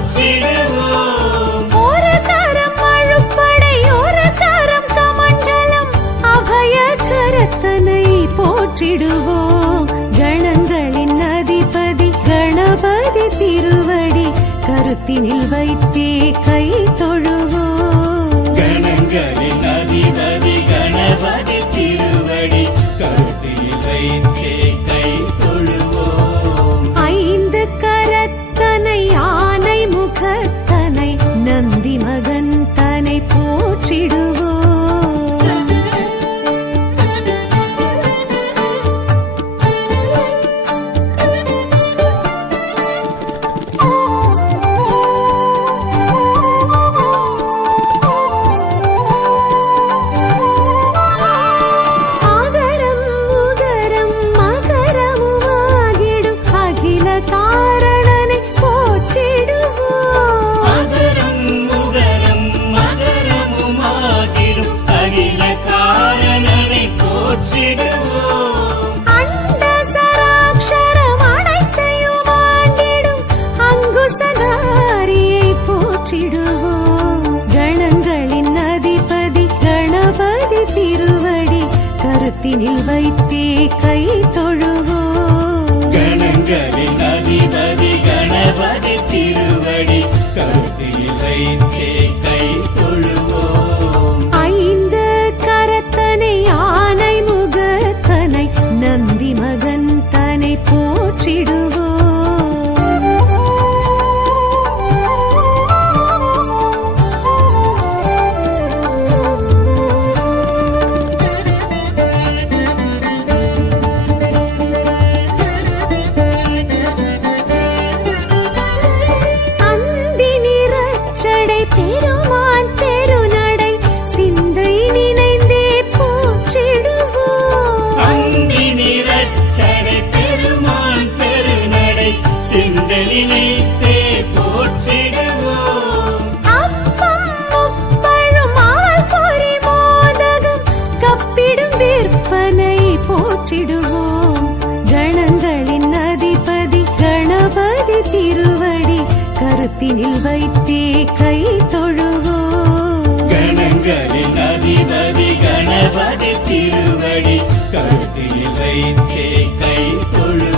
போற்றிடுவோம். ஒரு கரம் அழுப்படை ஒரு கரம் கமண்டலம் அபய கரத்தனை போற்றிடுவோம். கணங்களின் அதிபதி கணபதி திருவடி கருத்தினில் வைத்தே கை தொழுவோம். கணங்களின் அதிபதி கணபதி திருவடி கருத்தினில் வைத்தே கை தொழுவோம். ஐந்து கரத்தனை ஆனை முகத்தனை நந்தி மகன் தனை போற்றிடுவோம். ஆகரம் உகரம் மகரமுமாகிடும் அகில காரணனை போற்றிடுவோம். அகரம் உகரம் மகரமுமாகிடும் அகில காரணனை போற்றிடுவோம். அண்ட சராட்சரம் அனைத்தையும் ஆண்டிடும் அங்குசதாரியை போற்றிடுவோம். கணங்களின் அதிபதி கணபதி திருவடி கருத்தினில் வைத்தே கை தொழுவோம். கணங்களின் அதிபதி கணபதி திருவடி கருத்தில் வைத்தே கை தொழுவோம். ஐந்து கரத்தனை ஆனை முகத்தனை நந்தி மகன் தனை போற்றிடுவோம். அந்தி நிறச்சடை பெருமான் பெருநடை சிந்தை நினைந்தே போற்றிடுவோம். அந்தி நிறச்சடை பெருமான் பெருநடை சிந்தலினைத்தே போற்றிடுவோம். அப்பம் முப்பழும் ஆல் பொறி மோதகம் கப்பிடும் விற்பனை போற்றிடுவோம். கணங்களின் அதிபதி கணபதி திருவடி கருத்தினில் வைத்தே கை தொழுவோம். கணங்களின் அதிபதி கணபதி திருவடி கருத்தில் வைத்தே கை தொழு